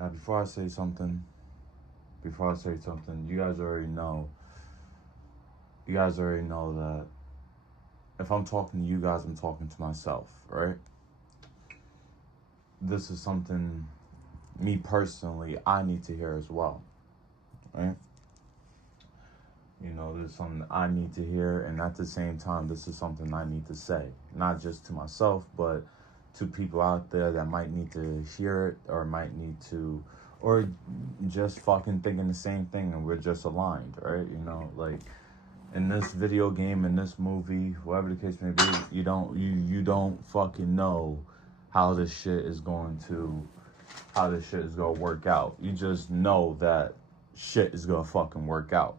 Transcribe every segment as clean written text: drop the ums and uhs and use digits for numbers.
Now, before I say something, you guys already know that if I'm talking to you guys, I'm talking to myself, right? This is something, me personally, I need to hear as well, right? This is something I need to hear, and at the same time, this is something I need to say, not just to myself, but to people out there that might need to hear it, or might need to, or just fucking thinking the same thing, and we're just aligned, right? Like in this video game, in this movie, whatever the case may be, you don't fucking know how this shit is going to work out. You just know that shit is gonna fucking work out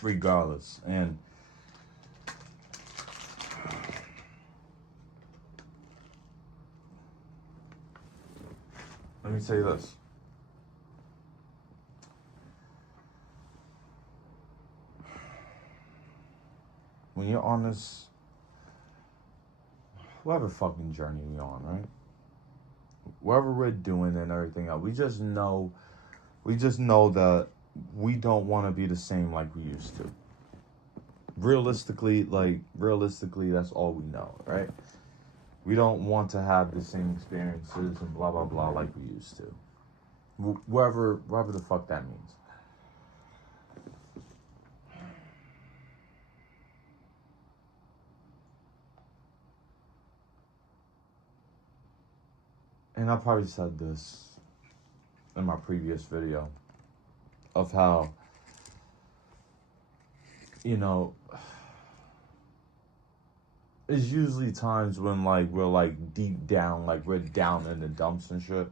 regardless. And let me say this. When you're on this, whatever fucking journey we're on, right? Whatever we're doing and everything else, we just know that we don't want to be the same like we used to. Realistically, that's all we know, right? We don't want to have the same experiences and blah blah blah like we used to. Whatever the fuck that means. And I probably said this in my previous video of how, it's usually times when like we're like deep down, like we're down in the dumps and shit.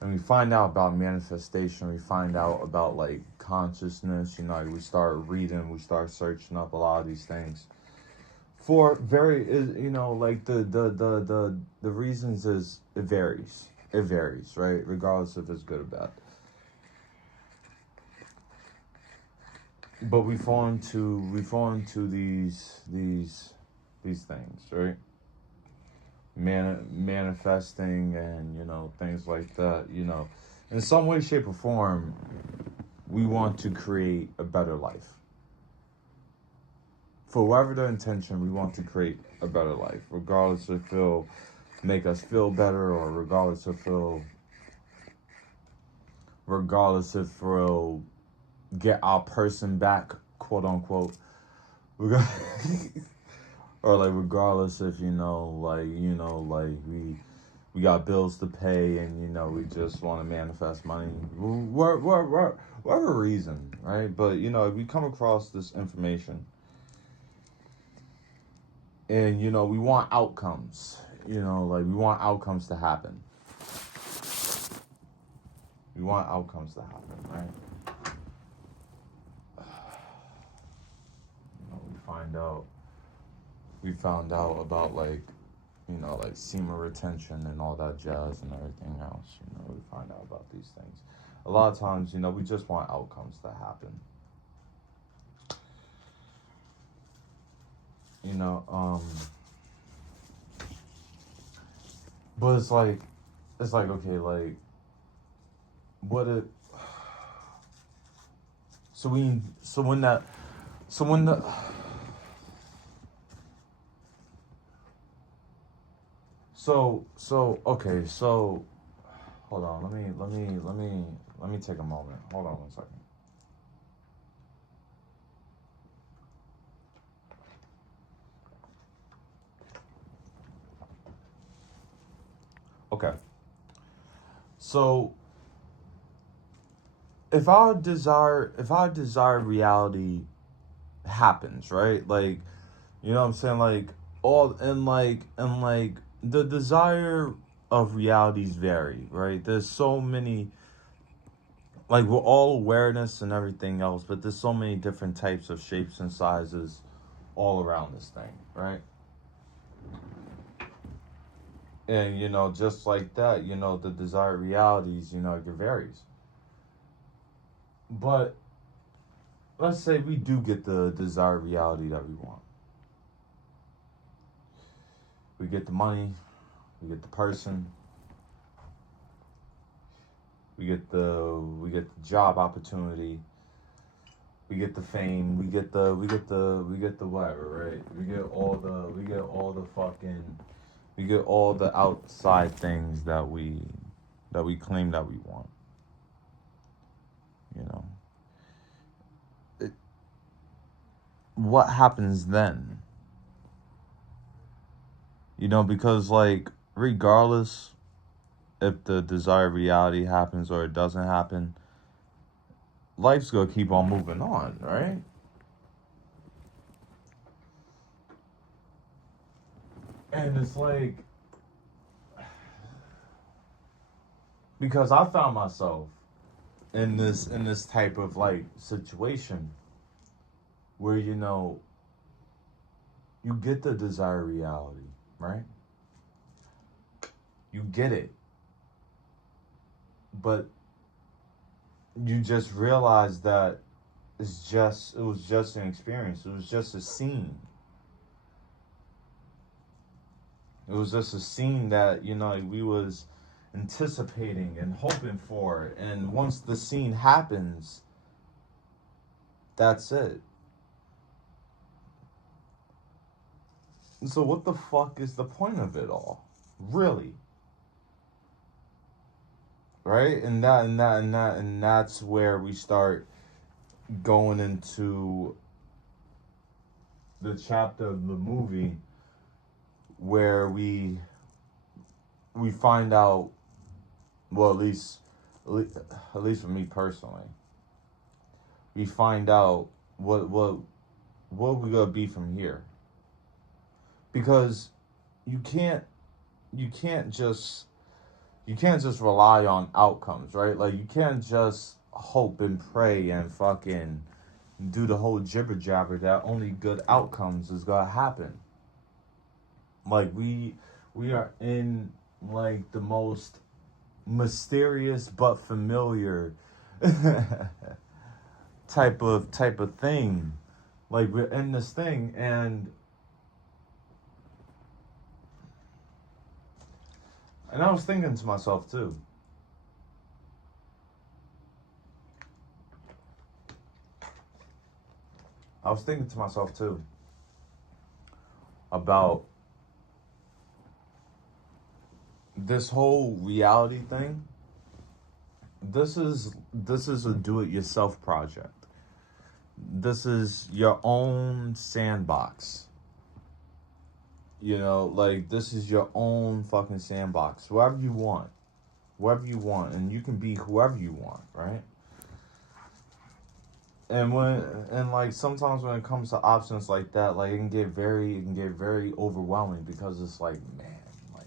And we find out about manifestation, we find out about like consciousness, like we start reading, we start searching up a lot of these things. For very, like the reasons is it varies. It varies, right? Regardless if it's good or bad. But we fall into these things, right? Manifesting and things like that. In some way, shape, or form, we want to create a better life. For whatever the intention, we want to create a better life, regardless if it'll make us feel better, or regardless if it'll get our person back, quote unquote. Or like regardless if we got bills to pay, and we just want to manifest money, whatever reason, right? But we come across this information, and we want outcomes, like we want outcomes to happen. We want outcomes to happen, right? We found out about like semen retention and all that jazz and everything else. We find out about these things. A lot of times, we just want outcomes to happen. But it's like okay, like what if so when the okay, so hold on, let me take a moment. Hold on one second. Okay. So if our desired reality happens, right? Like, what I'm saying? Like all and like the desire of realities vary, right? There's so many, like we're all awareness and everything else, but there's so many different types of shapes and sizes all around this thing, right? And just like that, the desired realities, it varies. But let's say we do get the desired reality that we want. We get the money, we get the person, we get the job opportunity, we get the fame, we get the whatever, right? We get all the outside things that we claim that we want. You know, what happens then? You know, because like regardless if the desired reality happens or it doesn't happen, life's gonna keep on moving on, right? And it's like, because I found myself in this type of like situation where, you know, you get the desired reality, right? You get it, but you just realize that it was just an experience. It was just a scene. It was just a scene that, you know, we was anticipating and hoping for, and once the scene happens, that's it. So what the fuck is the point of it all? Really? Right? And that's where we start going into the chapter of the movie where we find out, well, at least for me personally, we find out what we gonna be from here. Because you can't you can't just you can't just rely on outcomes, right? Like you can't just hope and pray and fucking do the whole jibber jabber that only good outcomes is gonna happen. Like we are in like the most mysterious but familiar type of thing. Like we're in this thing, and I was thinking to myself too. I was thinking to myself too about this whole reality thing. This is a do-it-yourself project. This is your own sandbox. You know, like this is your own fucking sandbox. Whoever you want, and you can be whoever you want, right? And like sometimes when it comes to options like that, like it can get very overwhelming because it's like, man, like,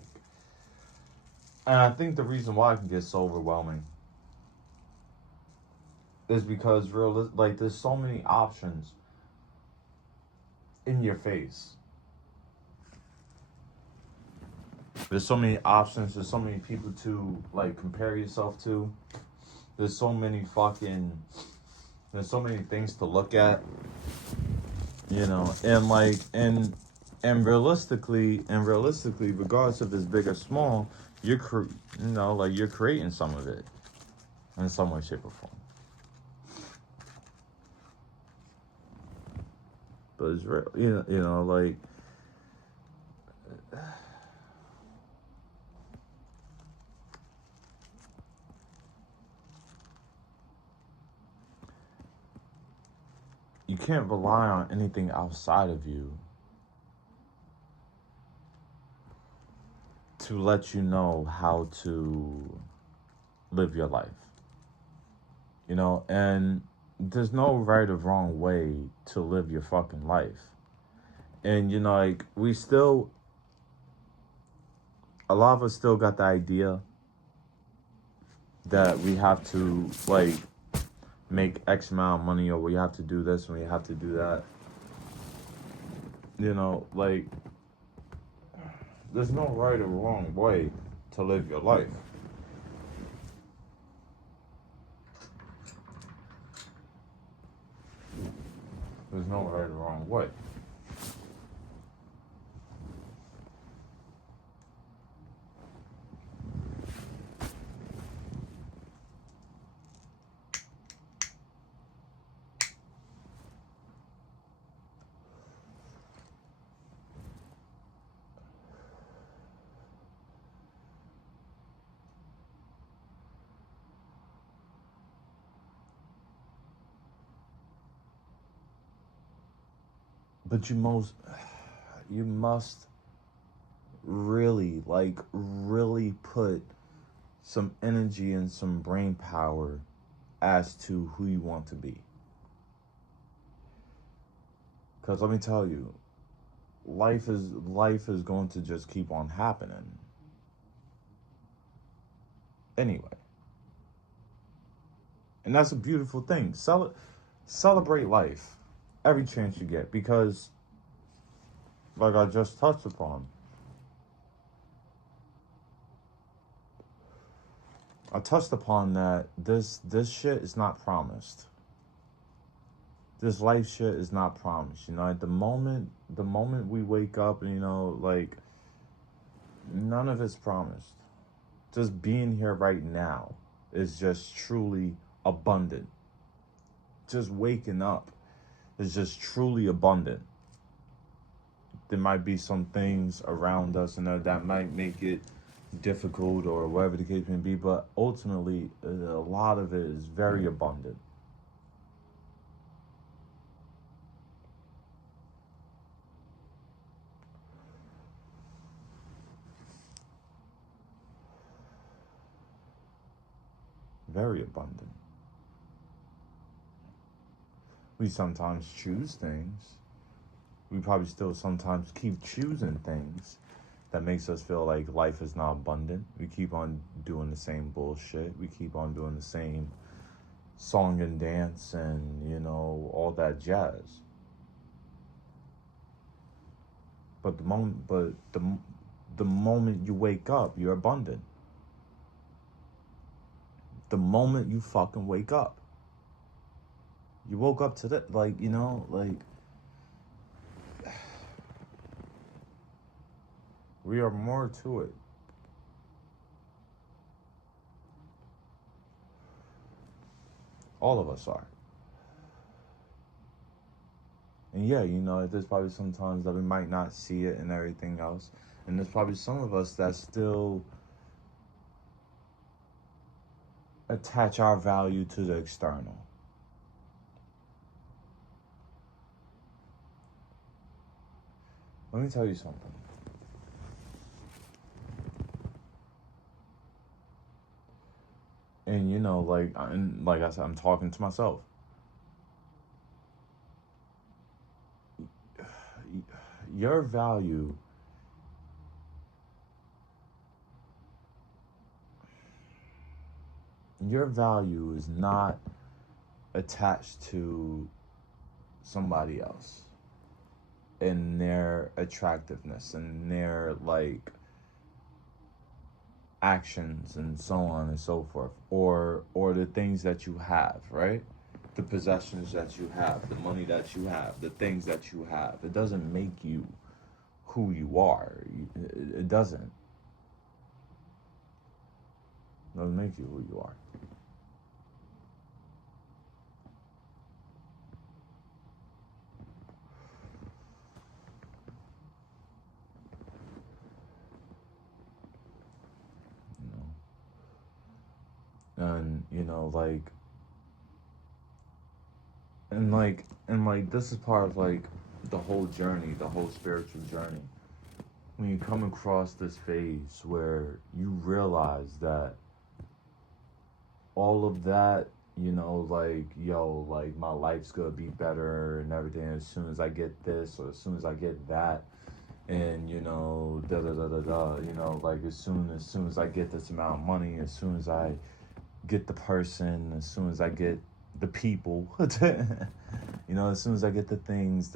and I think the reason why it can get so overwhelming is because like there's so many options in your face. There's so many options. There's so many people to like compare yourself to. There's so many fucking. There's so many things to look at. You know, and like and realistically, regardless if it's big or small, you know, like you're creating some of it in some way, shape, or form. But it's real, you know, like you can't rely on anything outside of you to let you know how to live your life. You know, and there's no right or wrong way to live your fucking life. And you know, like a lot of us still got the idea that we have to like make X amount of money, or we have to do this and we have to do that. You know, like there's no right or wrong way to live your life. There's no right or wrong way. But you must really, like, really put some energy and some brain power as to who you want to be. Because let me tell you, life is going to just keep on happening anyway, and that's a beautiful thing. Celebrate life every chance you get, because, like I just touched upon, I touched upon that this shit is not promised. This life shit is not promised. You know, at the moment we wake up, and like, none of it's promised. Just being here right now is just truly abundant. Just waking up is just truly abundant. There might be some things around us, that might make it difficult or whatever the case may be, but ultimately, a lot of it is very abundant. Very abundant. We sometimes choose things. We probably still sometimes keep choosing things that makes us feel like life is not abundant. We keep on doing the same bullshit. We keep on doing the same song and dance and, all that jazz. But the moment you wake up, you're abundant. The moment you fucking wake up. You woke up to that, like, we are more to it. All of us are. And yeah, there's probably sometimes that we might not see it and everything else. And there's probably some of us that still attach our value to the external. Let me tell you something. And like I said, I'm talking to myself. Your value, is not attached to somebody else and their attractiveness and their, like, actions and so on and so forth, or the things that you have, right? The possessions that you have, the money that you have, the things that you have. It doesn't make you who you are. It doesn't. It doesn't make you who you are. And like this is part of, like, the whole journey, the whole spiritual journey. When you come across this phase where you realize that all of that, like, like, my life's gonna be better and everything as soon as I get this or as soon as I get that, and da da da da da, like, as soon as I get this amount of money, as soon as I get the person, as soon as I get the people, as soon as I get the things,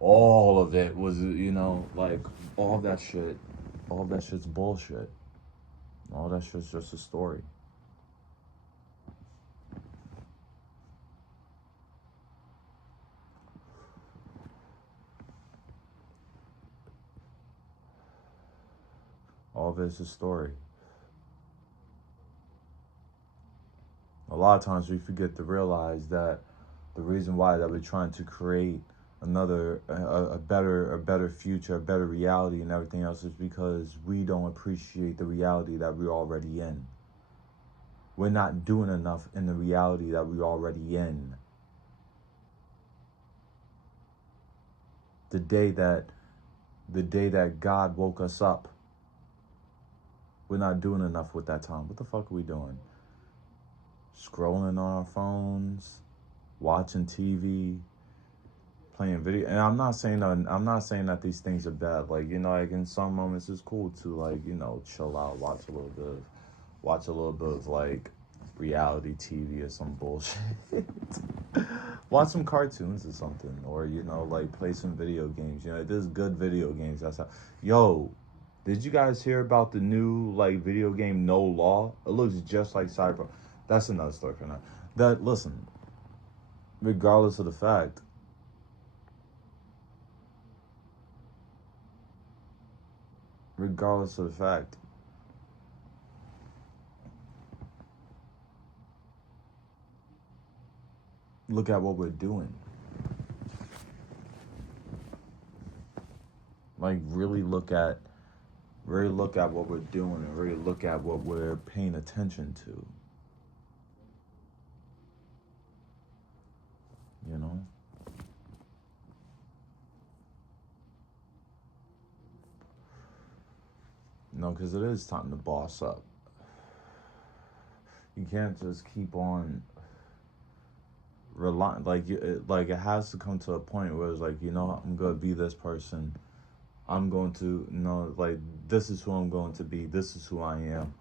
all of it was, like, all that shit's bullshit. All that shit's just a story. All of it's a story. A lot of times we forget to realize that the reason why that we're trying to create a better future, a better reality and everything else is because we don't appreciate the reality that we're already in. We're not doing enough in the reality that we're already in. The day that God woke us up, we're not doing enough with that time. What the fuck are we doing? Scrolling on our phones, watching TV, playing video. And I'm not saying that these things are bad. Like, you know, like in some moments it's cool to, like, you know, chill out, watch a little bit of like reality TV or some bullshit. Watch some cartoons or something, or, you know, like play some video games. You know, there's good video games. That's how. Yo, did you guys hear about the new like video game No Law? It looks just like Cyberpunk. That's another story for now. That listen, regardless of the fact, regardless of the fact, look at what we're doing. Like really look at what we're doing and really look at what we're paying attention to. You know? No, because it is time to boss up. You can't just keep on relying. Like it has to come to a point where it's like, you know, I'm gonna be this person. I'm going to, you know, like, this is who I'm going to be. This is who I am.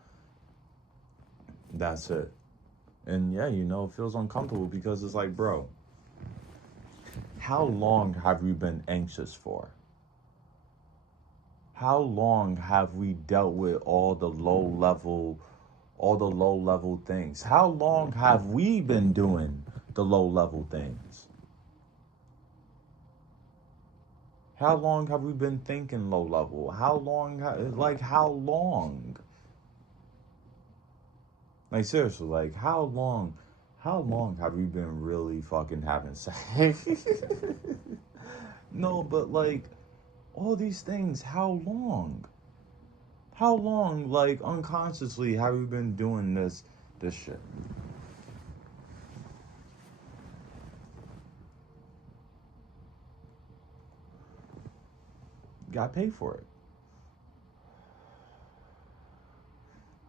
That's it. And yeah, you know, it feels uncomfortable because it's like, bro, how long have we been anxious for? How long have we dealt with all the low level things? How long have we been doing the low level things? How long have we been thinking low level? How long, how long? Like, seriously, like, how long have we been really fucking having sex? No, but, like, all these things, how long? How long, like, unconsciously have we been doing this shit? You gotta pay for it.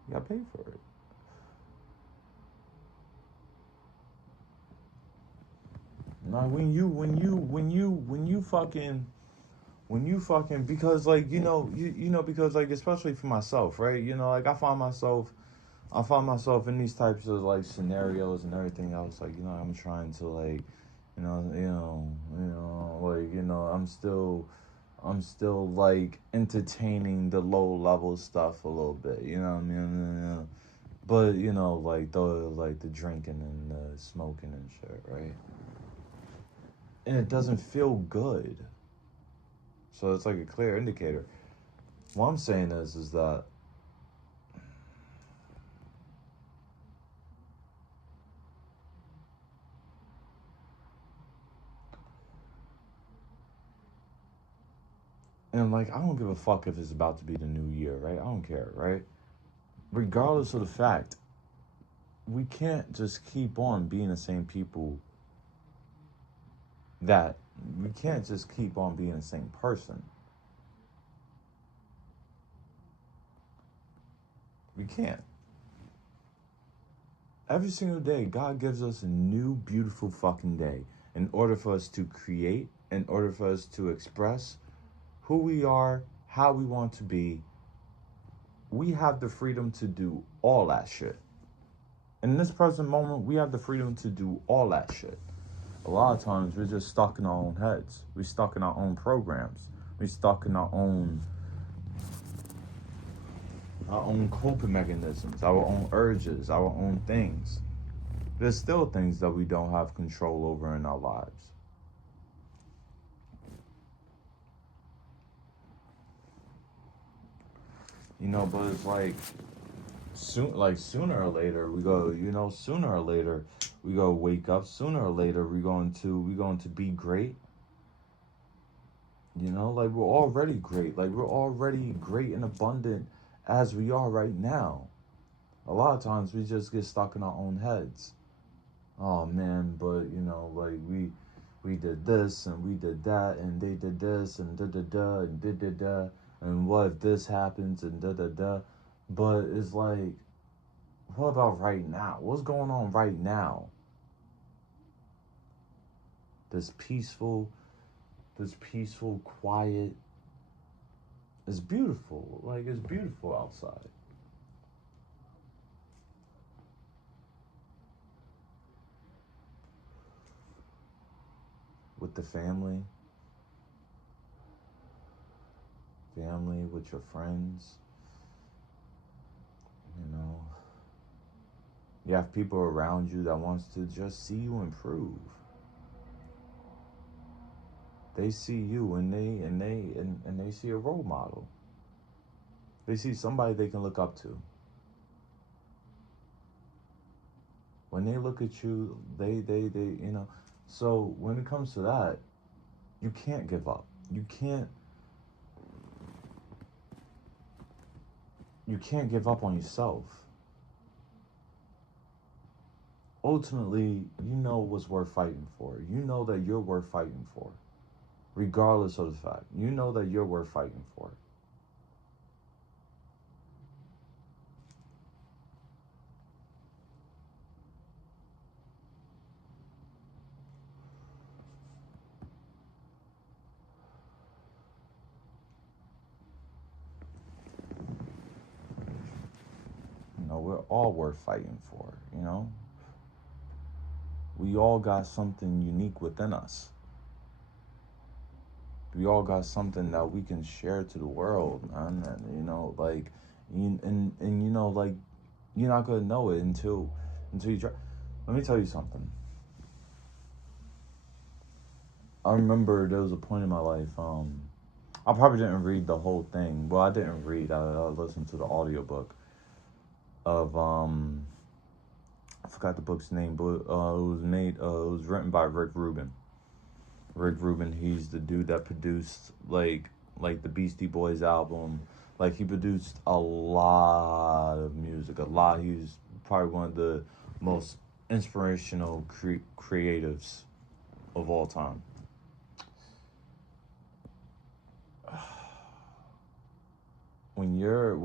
You gotta pay for it. Now, when you fucking, because, like, you know, because, like, especially for myself, right? You know, like, I find myself in these types of, like, scenarios and everything else. Like, you know, I'm trying to, like, like, you know, I'm still like entertaining the low level stuff a little bit, you know what I mean? But, you know, like the drinking and the smoking and shit, right? And it doesn't feel good. So it's like a clear indicator. What I'm saying is that and, like, I don't give a fuck if it's about to be the new year, right? I don't care, right? Regardless of the fact, we can't just keep on being the same people that we can't just keep on being the same person. We can't. Every single day, God gives us a new, beautiful fucking day in order for us to create, in order for us to express who we are, how we want to be. We have the freedom to do all that shit. In this present moment, we have the freedom to do all that shit. A lot of times, we're just stuck in our own heads. We're stuck in our own programs. We're stuck in our own coping mechanisms, our own urges, our own things. There's still things that we don't have control over in our lives. You know, but it's like sooner or later we go, you know, sooner or later we go wake up, sooner or later we're going to be great. You know, like, we're already great. Like, we're already great and abundant as we are right now. A lot of times we just get stuck in our own heads. Oh man, but, you know, like, we did this and we did that and they did this and da da da and da da da and what if this happens and da da da. But it's like, what about right now? What's going on right now? This peaceful, quiet. It's beautiful. Like, it's beautiful outside. With the family, with your friends, you know. You have people around you that wants to just see you improve. They see you and they see a role model. They see somebody they can look up to. When they look at you, they. So when it comes to that, you can't give up. You can't give up on yourself. Ultimately, you know what's worth fighting for. You know that you're worth fighting for. Regardless of the fact. You know that you're worth fighting for. We're all worth fighting for, We all got something unique within us. We all got something that we can share to the world, man. And, like, you're not gonna know it until you try. Let me tell you something. I remember there was a point in my life, I probably didn't read the whole thing. Well, I didn't read. I listened to the audiobook of I forgot the book's name, but it was written by Rick Rubin. Rick Rubin, he's the dude that produced like the Beastie Boys album. Like, he produced a lot of music. He's probably one of the most inspirational creatives of all time. When you're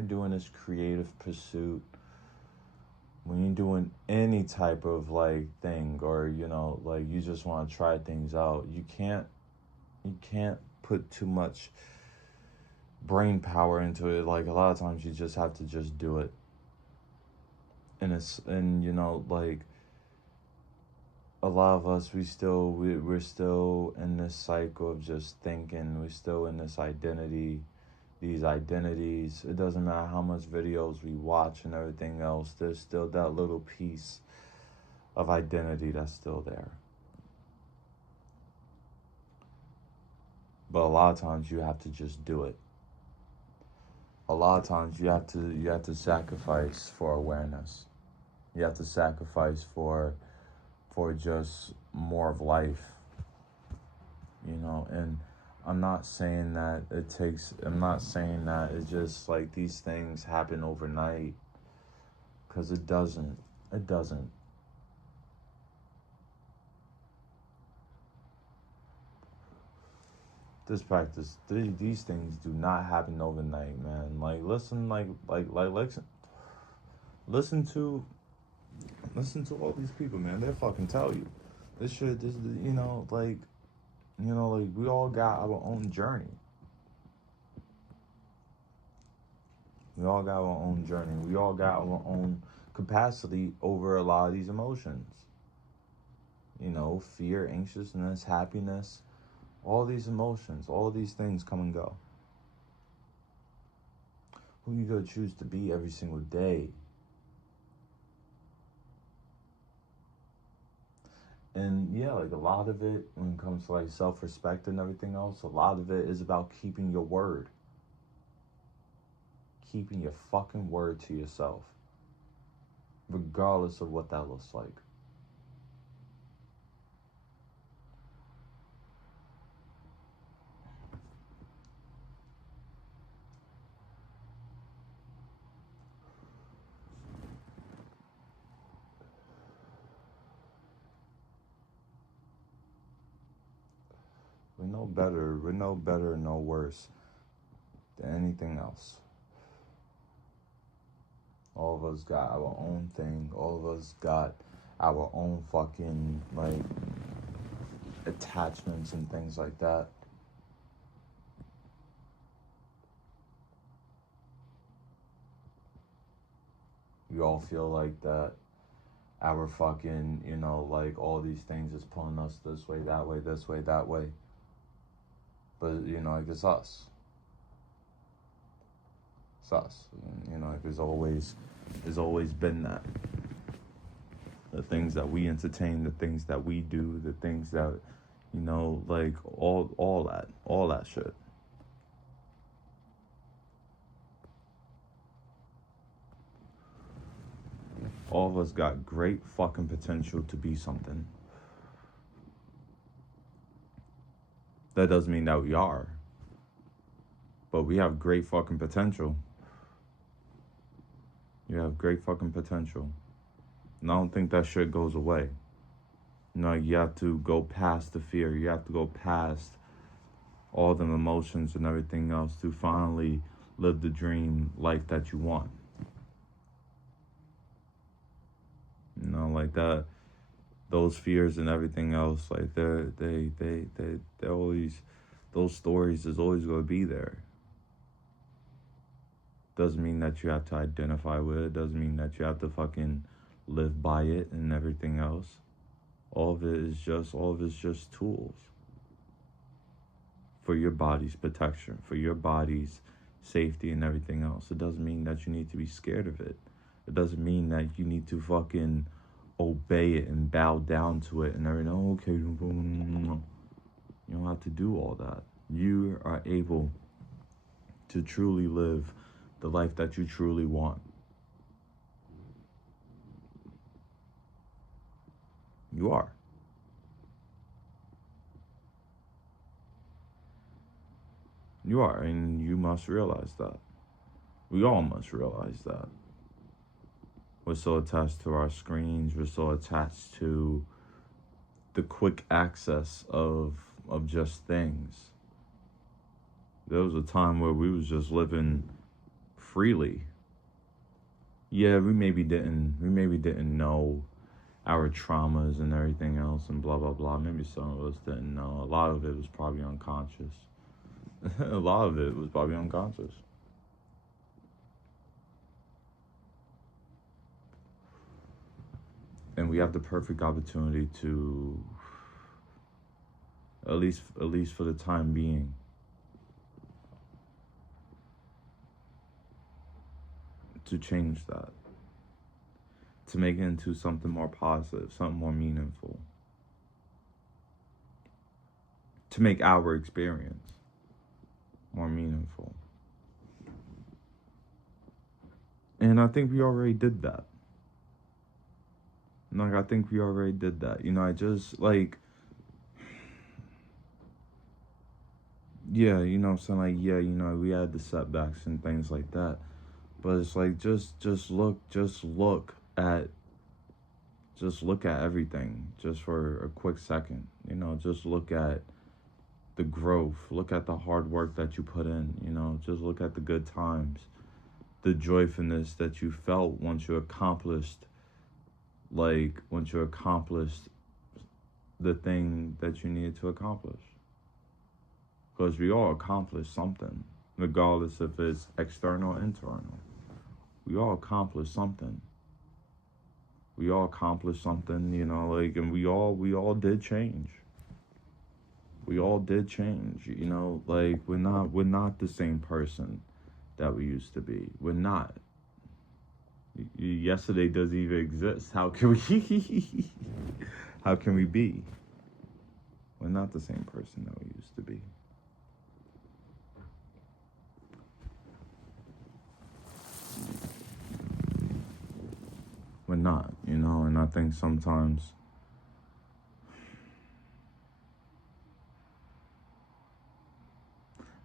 doing this creative pursuit, when you're doing any type of like thing, or like you just want to try things out, you can't put too much brain power into it. Like, a lot of times you just have to just do it. And like, a lot of us, we're still in this cycle of just thinking. We're still in this these identities. It doesn't matter how much videos we watch and everything else, there's still that little piece of identity that's still there. But a lot of times you have to just do it. A lot of times you have to sacrifice for awareness. You have to sacrifice for just more of life. And I'm not saying that it's just like these things happen overnight, because it doesn't. These things do not happen overnight, man. Like, listen to all these people, man. They'll fucking tell you like, we all got our own journey. We all got our own journey. We all got our own capacity over a lot of these emotions. Fear, anxiousness, happiness, all these emotions, all these things come and go. Who you gonna choose to be every single day? And yeah, like, a lot of it, when it comes to like self-respect and everything else, a lot of it is about keeping your word. Keeping your fucking word to yourself. Regardless of what that looks like. no better. We're no better, no worse than anything else. All of us got our own thing. All of us got our own fucking, like, attachments and things like that. We all feel like that our fucking, like, all these things is pulling us this way, that way, this way, that way. But, like, it's us. It's us. Like, there's always been that. The things that we entertain, the things that we do, the things that, like, all that shit. All of us got great fucking potential to be something. That doesn't mean that we are. But we have great fucking potential. You have great fucking potential. And I don't think that shit goes away. You have to go past the fear. You have to go past all the emotions and everything else to finally live the dream life that you want. Like that, those fears and everything else, like they're always, those stories is always going to be there. Doesn't mean that you have to identify with it. Doesn't mean that you have to fucking live by it and everything else. All of it is just tools for your body's protection, for your body's safety and everything else. It doesn't mean that you need to be scared of it. It doesn't mean that you need to fucking obey it and bow down to it and everything. Oh, okay, no. You don't have to do all that. You are able to truly live the life that you truly want. You are. You are, and you must realize that. We all must realize that. We're so attached to our screens. We're so attached to the quick access of just things. There was a time where we was just living freely. Yeah, we maybe didn't know our traumas and everything else and blah blah blah. Maybe some of us didn't know. A lot of it was probably unconscious. A lot of it was probably unconscious. And we have the perfect opportunity to, at least for the time being, to change that, to make it into something more positive, something more meaningful, to make our experience more meaningful. And I think we already did that. Like, I think we already did that. I just, like, yeah, I'm saying, like, yeah, we had the setbacks and things like that. But it's like, just look at everything just for a quick second. Just look at the growth. Look at the hard work that you put in. Just look at the good times, the joyfulness that you felt once you accomplished the thing that you needed to accomplish. Because we all accomplish something, regardless if it's external or internal. We all accomplish something. We all accomplished something, and we all did change. We all did change, like, we're not the same person that we used to be. We're not. Yesterday doesn't even exist. How can we be? We're not the same person that we used to be. We're not, and I think sometimes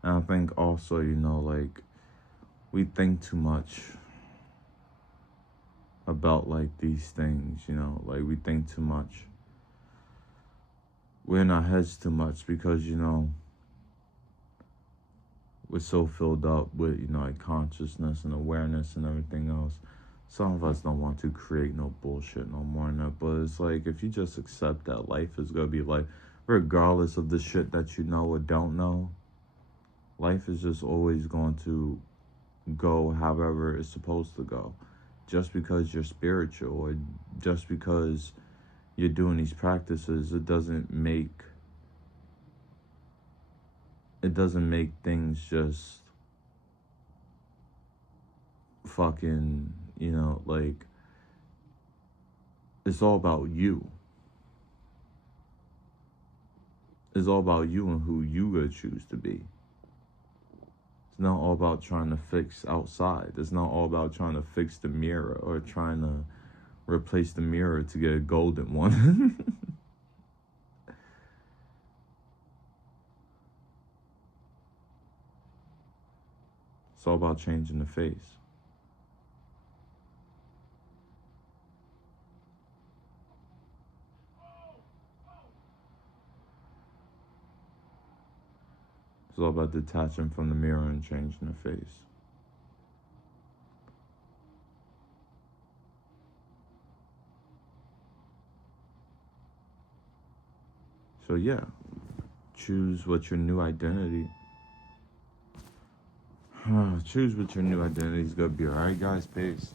and I think also, like, we think too much about, like, these things, like, we think too much. We're in our heads too much because, we're so filled up with, you know, like consciousness and awareness and everything else. Some of us don't want to create no bullshit no more than that. But it's like, if you just accept that life is gonna be like, regardless of the shit that you know or don't know, life is just always going to go however it's supposed to go. Just because you're spiritual, or just because you're doing these practices, it doesn't make things just fucking, you know, like, it's all about you. It's all about you and who you gonna choose to be. It's not all about trying to fix outside. It's not all about trying to fix the mirror or trying to replace the mirror to get a golden one. It's all about changing the face. It's all about detaching from the mirror and changing the face. So yeah, choose what your new identity. Choose what your new identity is gonna be. Alright, guys, peace.